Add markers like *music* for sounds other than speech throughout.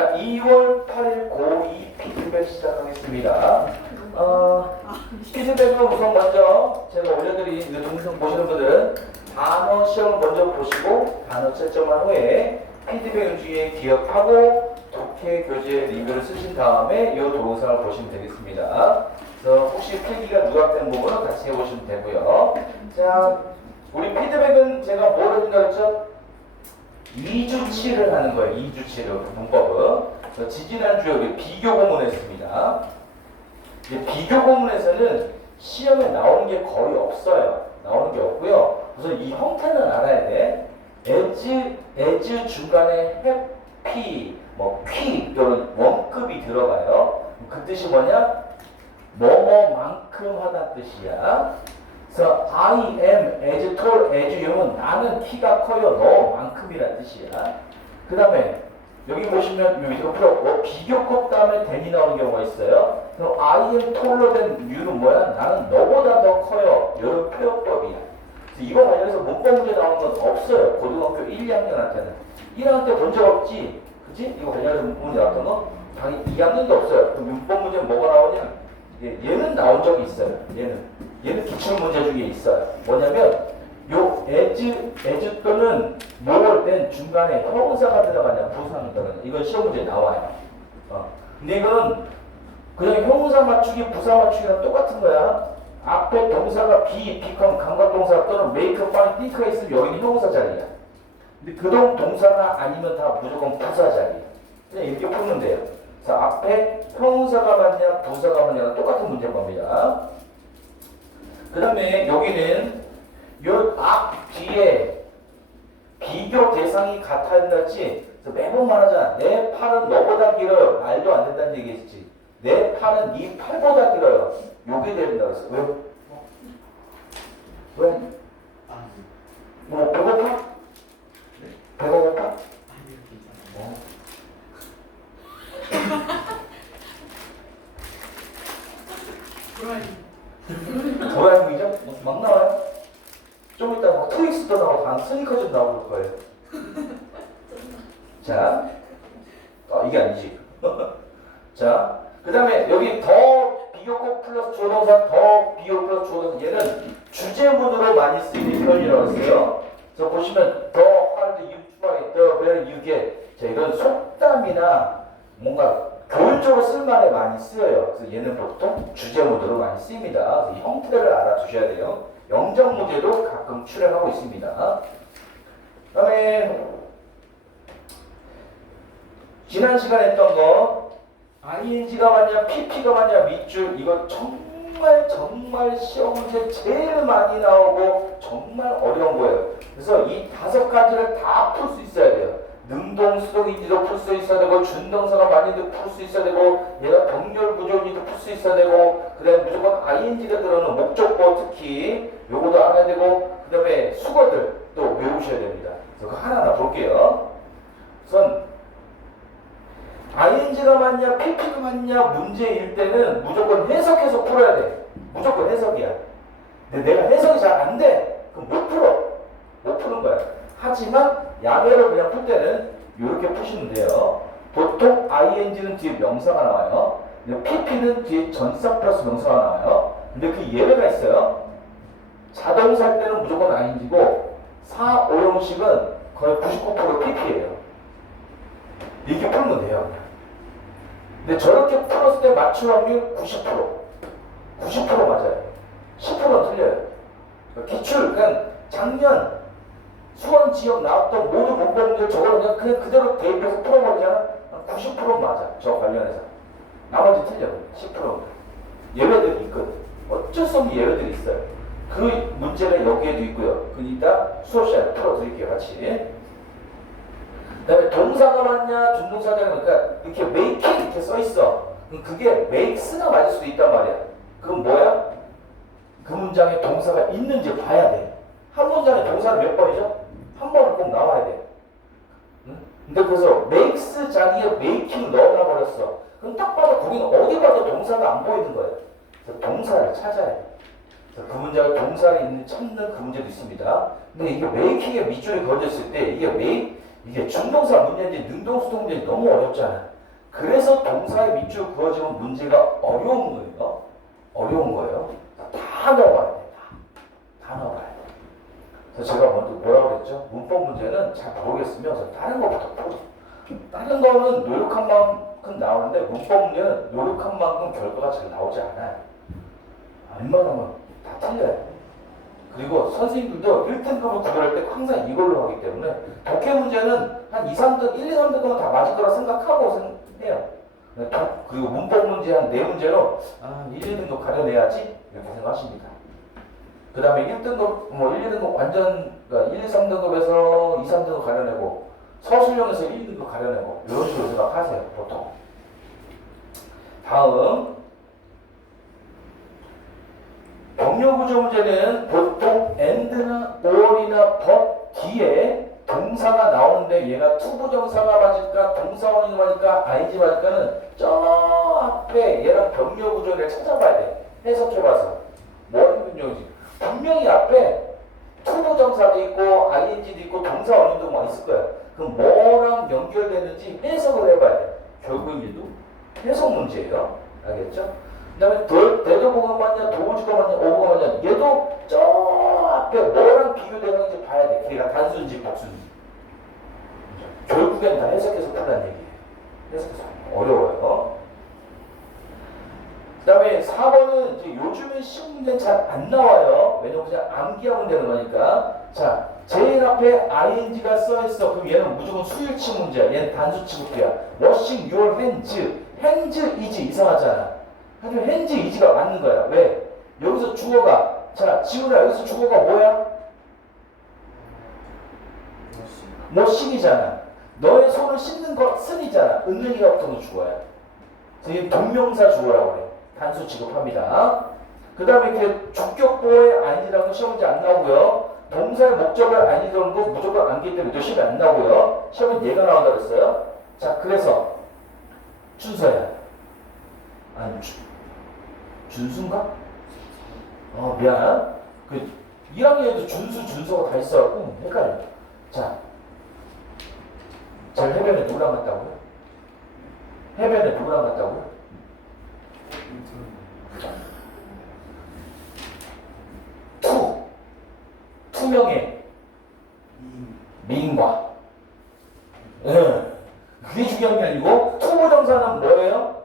자, 2월 8일 고2 피드백 시작하겠습니다. 어, 피드백은 우선 먼저 제가 올려드린 이 동영상 보시는 분들은 단어 시험을 먼저 보시고 단어 채점한 후에 피드백 중에 기억하고 독해 교재 리뷰를 쓰신 다음에 이 동영상을 보시면 되겠습니다. 그래서 혹시 필기가 누락된 부분은 같이 해보시면 되고요. 자, 우리 피드백은 제가 뭘 해준다고 했죠? 2주치를 하는 거예요. 2주치를 문법은. 지지난주에 우리 비교 공문 했습니다. 이제 비교 공문에서는 시험에 나오는 게 거의 없어요. 나오는 게 없고요. 우선 이 형태는 알아야 돼. as, as 중간에 happy, 뭐 p 이런 원급이 들어가요. 그 뜻이 뭐냐? 뭐뭐만큼 하다는 뜻이야. 그래서 I am as tall as you는 나는 키가 커요 너만큼이라는 뜻이야. 그 다음에 여기 보시면 요 밑으로 풀어 어, 비교급 다음에 than이 나오는 경우가 있어요. 그럼 I am taller than you는 뭐야? 나는 너보다 더 커요. 이런 표현법이야. 그래서 이거 관련해서 문법 문제 나오는 건 없어요. 고등학교 1, 2학년한테는. 1학년 때 본 적 없지? 그치? 이거 관련해서 문제 나왔던 거? 당연히 2학년도 없어요. 그럼 문법 문제 뭐가 나오냐? 예, 얘는 나온 적이 있어요. 얘는. 얘는 기출 문제 중에 있어요. 뭐냐면 요 as, as 또는 뭐를 땐 중간에 형사가 들어가냐 부사가 들어가냐 이건 시험 문제에 나와요. 어. 근데 이거는 그냥 형사 맞추기 부사 맞추기랑 똑같은 거야. 앞에 동사가 be, become, 감각동사 또는 make, find, think가 있으면 여기는 형사 자리야. 근데 그 동, 동사가 아니면 다 무조건 부사 자리야. 그냥 이렇게 풀면 돼요. 자, 앞에 형사가 맞냐, 부사가 맞냐는 똑같은 문제인 겁니다. 그 다음에 여기는 요앞 뒤에 비교 대상이 같아야 된다지 매번 말하잖아. 내 팔은 너보다 길어요. 말도 안 된다는 얘기 했지. 내 팔은 네 팔보다 길어요. 요게 된다 그랬어. 왜? 왜? 뭐 배고파? 배가 고파? 어. *laughs* 도라에몽이죠? 막 나와요? 좀 이따 막 트윅스도 나오고 다 스니커즈도 나올 거예요. 자, 어, 이게 아니지. *laughs* 자, 그 다음에 여기 더 비교급 플러스 조동사 더 비교 플러스 조동사 얘는 주제문으로 많이 쓰이는 표현이라고 했어요. 그래서 보시면 더 하는데 유추하게 더 그냥 유게 자 이건 속담이나 뭔가 교훈적으로 쓸만에 많이 쓰여요. 그래서 얘는 보통 주제문으로 많이 쓰입니다. 형태를 알아두셔야 돼요. 영정 문제도 가끔 출연하고 있습니다. 그 다음에 지난 시간에 했던 거 ing가 맞냐 pp가 맞냐 밑줄 이거 정말 정말 시험 문제 제일 많이 나오고 정말 어려운 거예요. 그래서 이 다섯 가지를 다 풀 수 있어야 돼요. 능동 수동인지도 풀 수 있어야 되고 준동사가 많이도 풀 수 있어야 되고 얘가 병렬 구조인지도 풀 수 있어야 되고 그 다음에 무조건 ing가 들어오는 목적어 특히 요거도 알아야 되고 그 다음에 수거들 또 외우셔야 됩니다. 그래서 그거 하나하나 볼게요. 우선 ing가 맞냐 pp가 맞냐 문제일 때는 무조건 해석해서 풀어야 돼. 무조건 해석이야. 근데 내가 해석이 잘 안 돼. 그럼 못 풀어. 못 푸는 거야. 하지만 야매로 그냥 풀 때는 이렇게 푸시면 돼요. 보통 ing는 뒤에 명사가 나와요. pp는 뒤에 전사 플러스 명사가 나와요. 근데 그 예외가 있어요. 자동사 할 때는 무조건 ing고 4, 5형식은 거의 99% pp예요. 이렇게 풀면 돼요. 근데 저렇게 풀었을 때 맞출 확률 90%. 90% 맞아요. 10%는 틀려요. 그러니까 기출, 그냥 작년 수원 지역 나왔던 모든 문법들 저걸 그냥, 그냥 그대로 대입해서 풀어버리잖아. 90%는 맞아. 저 관련해서. 나머지 틀려. 10%는. 예외들이 있거든. 어쩔 수 없는 예외들이 있어요. 그 문제가 여기에도 있고요. 그 이따 수업 시간에 풀어드릴게요. 같이. 그 다음에 동사가 맞냐, 준동사가 맞냐, 그러니까 이렇게 make 이렇게 써 있어. 그럼 그게 makes가 맞을 수도 있단 말이야. 그건 뭐야? 그 문장에 동사가 있는지 봐야 돼. 한 문장에 동사는 몇 번이죠? 한 번은 꼭 나와야 돼. 응? 근데 그래서 makes 자리에 making 넣어놔 버렸어. 그럼 딱 봐도 거기는 어디 봐도 동사가 안 보이는 거예요. 그래서 동사를 찾아야 돼. 그 문장에 동사를 있는 찾는 그 문제도 있습니다. 근데 이게 making에 밑줄이 그어졌을 때 이게 make 이게 준동사 문제인지 능동수동 문제 너무 어렵잖아. 그래서 동사의 밑줄 그어지면 문제가 어려운 거예요. 어려운 거예요. 다 넣어봐야 돼. 다, 다 넣어봐야 돼. 그래서 제가 먼저 뭐라고 그랬죠? 문법 문제는 잘 모르겠으면 다른 거부터 풀어. 다른 거는 노력한 만큼 나오는데 문법 문제는 노력한 만큼 결과가 잘 나오지 않아요. 웬만하면 다 틀려요. 그리고 선생님들도 1등급을 구별할 때 항상 이걸로 하기 때문에 독해 문제는 한 2, 3등, 1, 2, 3등급은 다 맞을 거라 생각하고 생- 해요. 독- 그리고 문법 문제 한 4문제로 아, 1, 2등급 가려내야지 이렇게 생각하십니다. 그 다음에 1등급, 뭐 1, 2등급 완전, 그러니까 1, 2, 3등급에서 2, 3등급 가려내고 서술형에서 1, 2등급 가려내고 이런 식으로 생각하세요, 보통. 다음. 병력구조 문제는 보통 and나 or이나 but 뒤에 동사가 나오는데 얘가 투부정사가 맞을까 동사원이 맞을까 ing 맞을까는 저 앞에 얘랑 병력구조를 찾아봐야 돼. 해석해봐서. 뭐하는 병력이지 분명히 앞에 투부 정사도 있고 ing도 있고 동사원인도 막 있을 거야 그럼 뭐랑 연결되는지 해석을 해봐야 돼 결국은 얘도 해석 문제예요 알겠죠? 그 다음에 대도보가 맞냐, 도우지가 맞냐, 오보가 맞냐, 얘도 저 앞에 뭐랑 비교되는지 봐야 돼. 걔가 단순지, 복순지. 결국엔 다 해석해서 풀란 얘기예요. 해석해서 어려워요. 그 다음에 4번은 이제 요즘은 문제는 잘안 나와요. 왜냐면 그냥 암기하면 되는 거니까. 자, 제일 앞에 ing가 써있어. 그럼 얘는 무조건 수일치 문제야. 얘는 단수 취급이야. washing your hands. hands is 이상하잖아. 하지만 현재 이지가 맞는 거야. 왜? 여기서 주어가 자 지훈아 여기서 주어가 뭐야? 뭐 신이잖아. 너의 손을 씻는 거 쓴이잖아. 은능이가 붙어도 주어야. 이 동명사 주어라고 그래. 단수 취급합니다. 그 다음에 이렇게 주격보의 아니라는 시험 문제 안 나오고요. 동사의 목적을 아니라는 거 무조건 안기 때문에 또 시험이 안 나오고요. 시험은 얘가 나온다 그랬어요. 자 그래서 준서야. 아니 주, 준수인가? 어 미안. 그 1학년에도 준수 준서가 다 있어갖고 헷갈려. 자, 잘 해변에 누구랑 갔다고요? 해변에 누구랑 갔다고요? 투 투명의 미인과 예. 그게 중요한 게 아니고 투부정사는 뭐예요?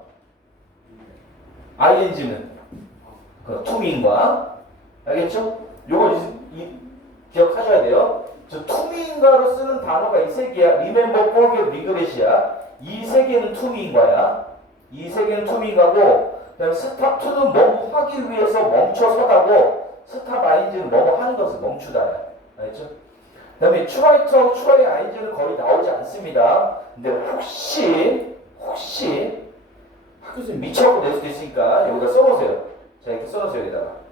ing는 그 투미인과 알겠죠? 요거 이, 이, 기억하셔야 돼요. 저 투미인과로 쓰는 단어가 이 세 개야. remember, forget, regret이야. 이 세 개는 투미인과야. 이 세 개는 투미인과고 그다음에 스탑 투는 뭐 하기 위해서 멈춰서다고 스탑 ing는 뭐 하는 것을 멈추다야. 알겠죠? 그 다음에 추라이트하고 추라이 ing는 거의 나오지 않습니다. 근데 혹시 혹시 학교에서 미쳐갖고 낼 수도 있으니까 여기다 써놓으세요. 자 이렇게 써놓으세요 여기다가.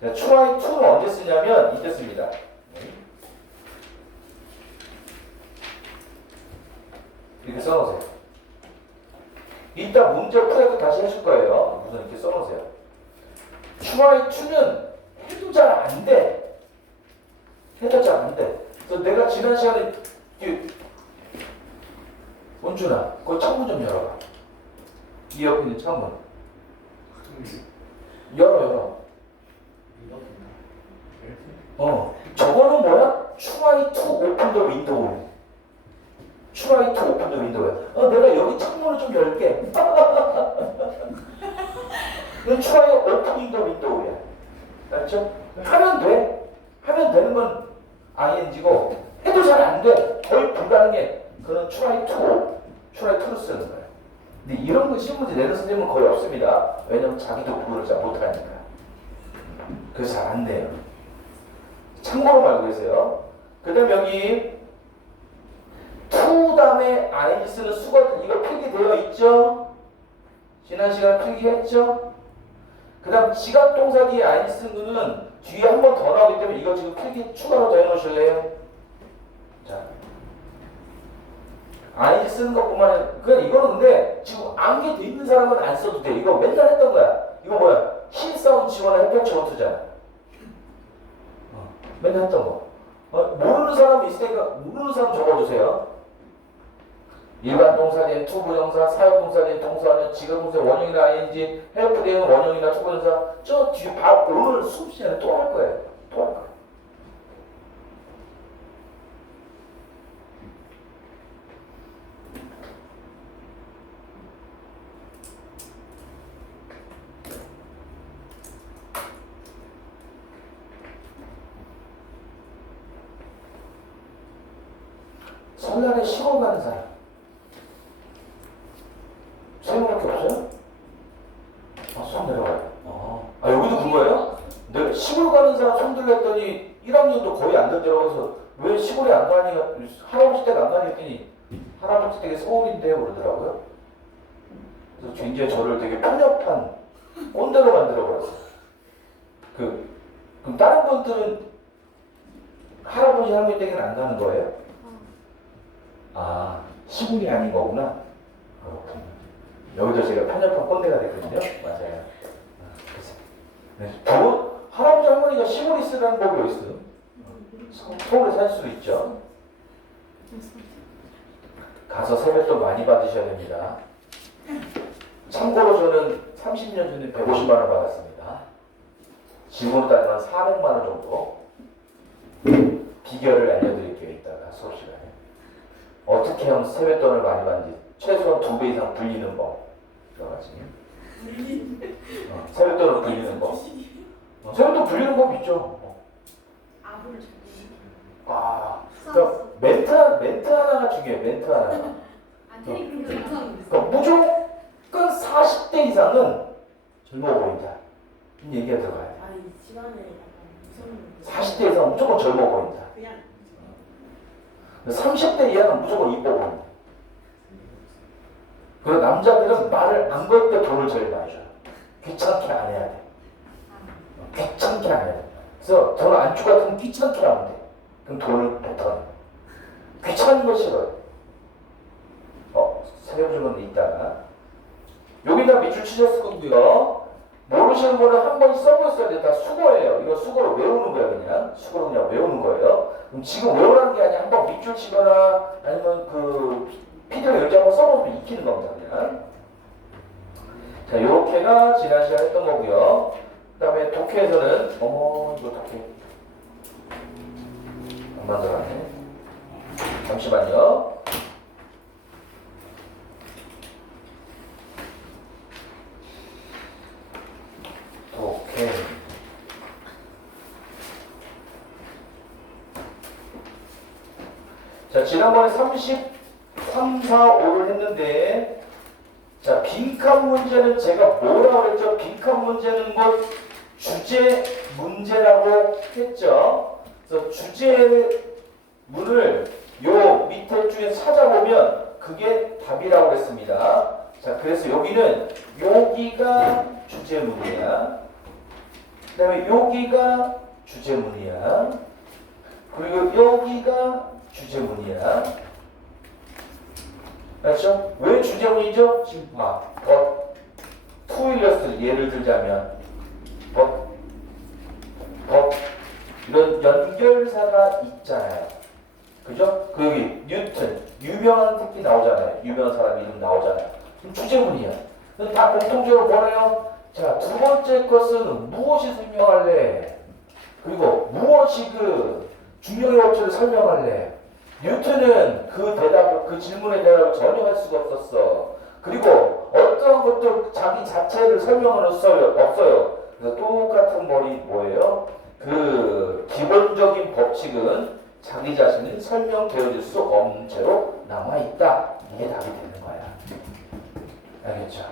자, try to는 언제 쓰냐면 이때 씁니다. 이렇게 써놓으세요. 이따 문제 풀어서 다시 해줄 거예요. 우선 이렇게 써놓으세요. try to는 해도 잘 안 돼. 해도 잘 안 돼. 그래서 내가 지난 시간에 이- 원준아, 그 창문 좀 열어봐. 이 옆에 있는 창문. 열어, 열어. 어, 저거는 뭐야? try to open the window. try to open the window야. 어, 내가 여기 창문을 좀 열게. try opening the window야. 알죠? 하면 돼. 하면 되는 건 ing고 해도 잘 안 돼. 거의 불가능해. 그런 try to, try to를 쓰는 거야. 근데 이런 거 문제 내는 선생님은 거의 없습니다. 왜냐면 자기도 구분을 잘 못하니까. 그래서 잘 안 돼요. 참고로 말고 계세요. 그 다음 여기 투 다음에 ing 쓰는 수거들 이거 필기되어 있죠? 지난 시간에 필기했죠? 그 다음 지각 동사 뒤에 쓰는 거는 뒤에 한 번 더 나오기 때문에 이거 지금 필기 추가로 더 해놓으실래요? 자, ing 쓰는 것뿐만 아니라 그냥 이거는 근데 지금 암기돼 있는 사람은 안 써도 돼. 이거 맨날 했던 거야. 이거 뭐야? 실싸움 지원의 햇볕처럼 투잖아. 맨날 했던 거. 어, 모르는 사람이 있으니까 모르는 사람 적어주세요. 일반 동사된 투부정사, 사역 동사된 동사는 지금 동사 원형이나 ing, 헬프된 원형이나 투부정사 저 뒤에 바로 수업 시간에 또 할 거예요. 또 할 거예요. 설날에 시골 가는 사람. 세명밖에 없어요? 아, 손 내려가요. 아, 아, 여기도 그거예요? 내가 시골 가는 사람 손 들려 했더니 1학년도 거의 안 들더라고서 왜 시골에 안 가니가 할아버지 댁 안 가니 했더니 할아버지 댁이 서울인데요 그러더라고요. 그래서 굉장히 저를 되게 편협한 꼰대로 만들어 버렸어요. 그 그럼 다른 분들은 할아버지 할머니 댁에는 안 가는 거예요? 아 시골이 아닌 거구나. 그렇군요. 여기도 제가 편협한 꼰대가 됐거든요. 맞아요. 아, 그래서 네. 부모 할아버지 할머니가 시골에 있으라는 법이 있어요? 서- 서울에 살 수도 있죠. 가서 세뱃돈 많이 받으셔야 됩니다. 참고로 저는 30년 전에 150만 원 받았습니다. 지금으로 따지면 400만 원 정도. 비결을 알려드릴게요, 이따가 수업 시간에. 어떻게 하면 세뱃돈을 많이 받는지 최소한 두 배 이상 불리는 법. 여러 가지. 어, 세뱃돈을 불리는 법. 어, 세뱃돈 불리는 법 있죠. 어. 아부를 아, 그러니까 멘트, 멘트 하나가 중요해요, 멘트 하나가. 안 되는 게 그러니까 무조건 40대 이상은 젊어 보인다. 이 얘기가 들어가야 돼. 아니 시간에 약간 무서운 40대 이상은 무조건 젊어 보인다. 그냥 30대 이하는 무조건 이뻐 보인다. 그리고 남자들은 말을 안 걸 때 돈을 제일 많이 줘요. 귀찮게 안 해야 돼. 귀찮게 안 돼. 그래서 저는 안주 같은 거 귀찮게 돼. 그럼 돈을 뱉어. 귀찮은 거 싫어요. 어, 세워준 건 이따가. 여기다 밑줄 치셨을 거고요. 모르시는 거는 한 번 써보셨어야 돼. 다 수거예요. 이거 수거로 외우는 거야, 그냥. 수거로 그냥 외우는 거예요. 그럼 지금 외우라는 게 아니라 한 번 밑줄 치거나 아니면 그 피드를 열지 한번 써보면 익히는 겁니다, 그냥. 자, 요렇게가 지난 시간에 했던 거고요. 그 다음에 독해에서는, 어, 이거 독해. 안 만들었네. 잠시만요. 독해. 자, 지난번에 33, 4, 5를 했는데, 자, 빈칸 문제는 제가 뭐라고 했죠? 빈칸 문제는 뭐 주제 문제라고 했죠. 그래서 주제 문을 요 밑에 줄에 찾아보면 그게 답이라고 했습니다. 자, 그래서 여기는 여기가 주제문이야. 그 다음에 여기가 주제문이야. 그리고 여기가 주제문이야. 그렇죠? 왜 주제문이죠? 지금 봐. 덧. 투일러스 예를 들자면 덧. 덧. 이런 연결사가 있잖아요. 그죠? 그 여기 뉴턴 유명한 특기 나오잖아요. 유명한 사람 이름 나오잖아요. 주제문이야. 다 공통적으로 뭐래요? 자, 두 번째 것은 무엇이 설명할래? 그리고 무엇이 그 중력의 법칙을 설명할래? 뉴턴은 그 대답, 그 질문의 대답을 전혀 할 수가 없었어. 그리고 어떠한 것도 자기 자체를 설명은 없어요. 없어요. 그래서 똑같은 머리 뭐예요? 그 기본적인 법칙은 자기 자신은 설명되어질 수 없는 채로 남아있다. 이게 답이 되는 거야. 알겠죠?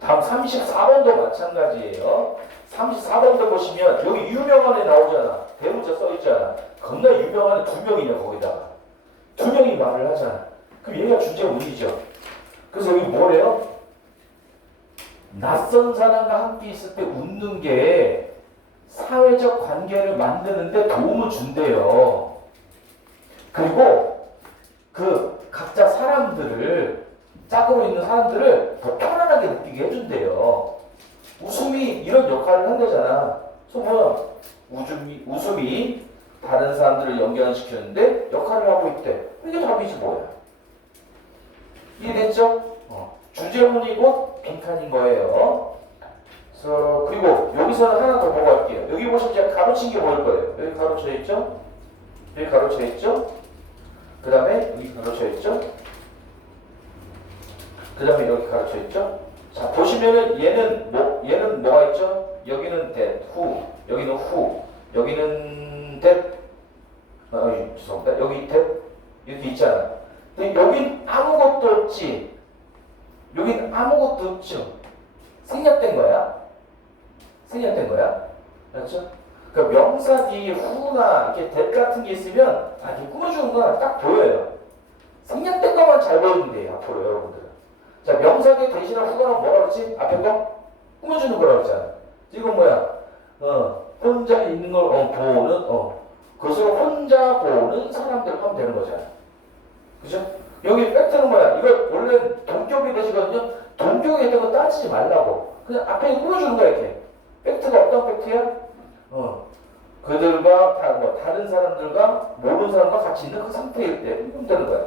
다음 34번도 마찬가지예요. 34번도 보시면 여기 유명한 애 나오잖아. 대문자 써있잖아. 겁나 유명한 애 두 명이냐 거기다가. 두 명이 말을 하잖아. 그럼 얘가 주제문이죠. 그래서 여기 뭐래요? 낯선 사람과 함께 있을 때 웃는 게 사회적 관계를 만드는데 도움을 준대요. 그리고 그 각자 사람들을 짝으로 있는 사람들을 더 편안하게 느끼게 해준대요. 웃음이 이런 역할을. 그래서 뭐야? 웃음이, 웃음이 다른 사람들을 연결시키는데 역할을 하고 있대. 이게 답이지 뭐야. 이해됐죠? 어. 주제문이 곧 빈칸인 거예요. 그래서 그리고 여기서는 하나 더 보고 갈게요. 여기 보시면 제가 가로친 게 보일 거예요. 여기 가로쳐 있죠? 여기 가로쳐 있죠? 그 다음에 여기 가로쳐 있죠? 그 다음에 여기 가로쳐 있죠? 자 보시면은 얘는 뭐 얘는 뭐가 있죠? 여기는 that, who, 여기는 who, 여기는 that, 아, 어, 죄송합니다. 여기 that 이렇게 있잖아. 근데 여긴 아무것도 없지. 여긴 아무것도 없죠. 생략된 거야. 생략된 거야. 그렇죠? 그러니까 명사 뒤에 who나 이렇게 that 같은 게 있으면 아 이게 꾸며주는 거나 딱 보여요. 생략된 것만 잘 보여주면 돼요. 앞으로 여러분들은. 자 명사 뒤에 대신할 who가 뭐라 그랬지? 앞에 거 꾸며주는 거라고 했잖아. 이건 뭐야? 어 혼자 있는 걸 어, 보는 어 그것을 혼자 보는 사람들 하면 되는 거잖아. 그죠? 여기 팩트는 뭐야? 이거 원래 동격이 되시거든요. 동격에 있는 거 따지지 말라고. 그냥 앞에 꾸며주는 거야 이렇게. 팩트가 어떤 팩트야? 어 그들과 다, 뭐, 다른 사람들과 모르는 사람과 같이 있는 그 상태일 때 되는 거야.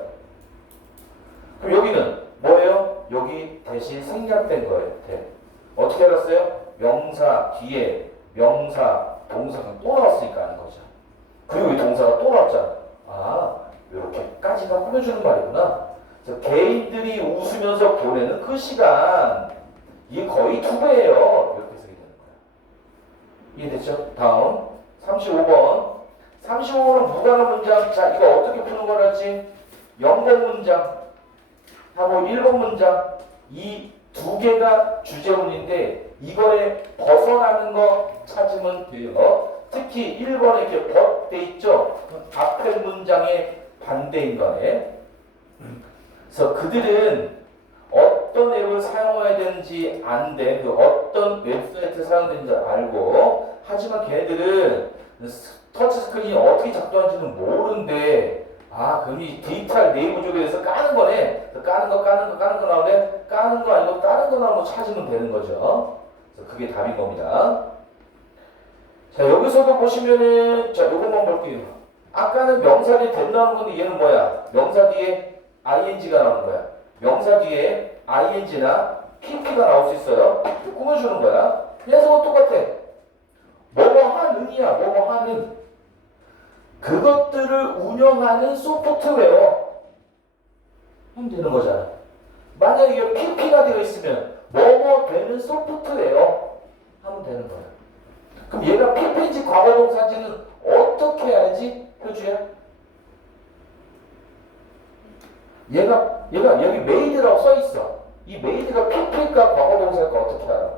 그럼 여기는 뭐예요? 여기 대신 생략된 거예요. 대. 어떻게 알았어요? 명사 뒤에 명사 동사가 또 나왔으니까 하는 거죠. 그리고 이 동사가 또 나왔잖아. 아, 이렇게까지가 꾸며주는 말이구나. 그래서 개인들이 웃으면서 보내는 그 시간, 이게 거의 두 배예요. 이렇게 쓰게 되는 거야. 이해됐죠? 다음, 35번. 35번은 무관한 문장. 자, 이거 어떻게 푸는 거라지? 0번 문장 하고 1번 문장. 이 두 개가 주제문인데, 이거에 벗어나는 거 찾으면 돼요. 특히 1번에 이렇게 벗돼 있죠? 앞에 문장의 반대인 거네. 그래서 그들은 어떤 앱을 사용해야 되는지 안돼. 그 어떤 웹사이트 사용되는지 알고. 하지만 걔네들은 터치 스크린이 어떻게 작동하는지는 모르는데 아 그럼 이 디지털 네이버 쪽에 대해서 까는 거네. 까는 거 까는 거 까는 거 나오는데 까는 거 아니고 다른 거 나오는 거 찾으면 되는 거죠. 그래서 그게 답인 겁니다. 자 여기서도 보시면은 자 요것만 볼게요. 아까는 명사 뒤에 된 나오는 건데 얘는 뭐야? 명사 뒤에 ing가 나오는 거야. 명사 뒤에 ing나 pp가 나올 수 있어요. 꾸며주는 거야. 해석은 똑같아. 뭐뭐 하는이야. 뭐뭐 하는. 그것들을 운영하는 소프트웨어. 하면 되는 거잖아. 만약에 이게 pp가 되어 있으면 뭐뭐 되는 소프트웨어 하면 되는 거야. 그럼 얘가 pp인지 과거동사인지는 어떻게 해야지? 표주야? 얘가 얘가 여기 메이드라고 써 있어. 이 메이드가 pp일까 과거 동사일까 어떻게 알아?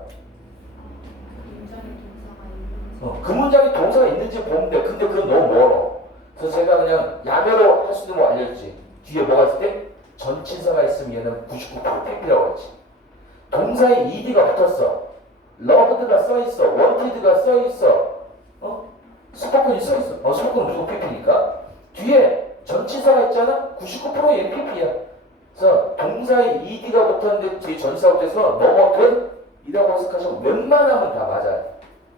어, 그 문장에 동사가 있는지 보면 돼. 근데 그건 너무 멀어. 그래서 제가 그냥 야매로 할 수도 뭐 알려주지. 뒤에 뭐가 있을 때 전치사가 있으면 얘는 99% pp라고 했지. 동사에 ed가 붙었어. loved가 써 있어. wanted가 써 있어. 어? 스포큰이 써 있어. 어, 스포큰 무조건 pp니까. 뒤에 전치사가 있잖아. 99% 얘는 pp야. 그래서 동사에 ed가 붙었는데 뒤에 전치사가 붙어서 넘어든 이라고 해석하시면 웬만하면 다 맞아요.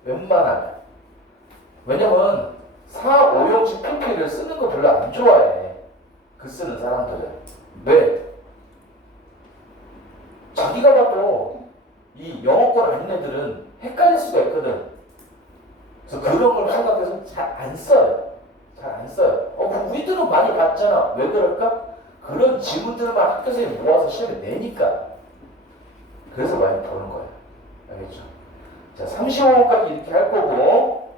웬만하면. 왜냐면 4, 5형식 PP를 쓰는 거 별로 안 좋아해. 그 쓰는 사람들은. 왜? 자기가 봐도 이 영어권 아닌 애들은 헷갈릴 수가 있거든. 그래서 그런 걸 생각해서 잘 안 써요. 우리들은 많이 봤잖아. 왜 그럴까? 그런 지문들만 학교에서 모아서 시험에 내니까. 그래서 많이 보는 거예요. 알겠죠? 자, 35번까지 이렇게 할 거고,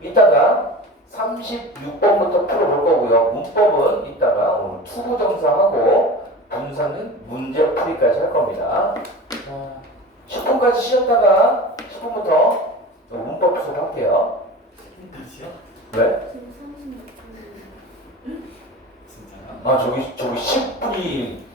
이따가 36번부터 풀어볼 거고요. 문법은 이따가 오늘 투부정사하고 분사는 문제 풀이까지 할 겁니다. 자, 10분까지 쉬었다가 10분부터 문법 수업할게요. 다시요? 왜? 지금 36분 진짜요? 아, 저기, 저기 10분이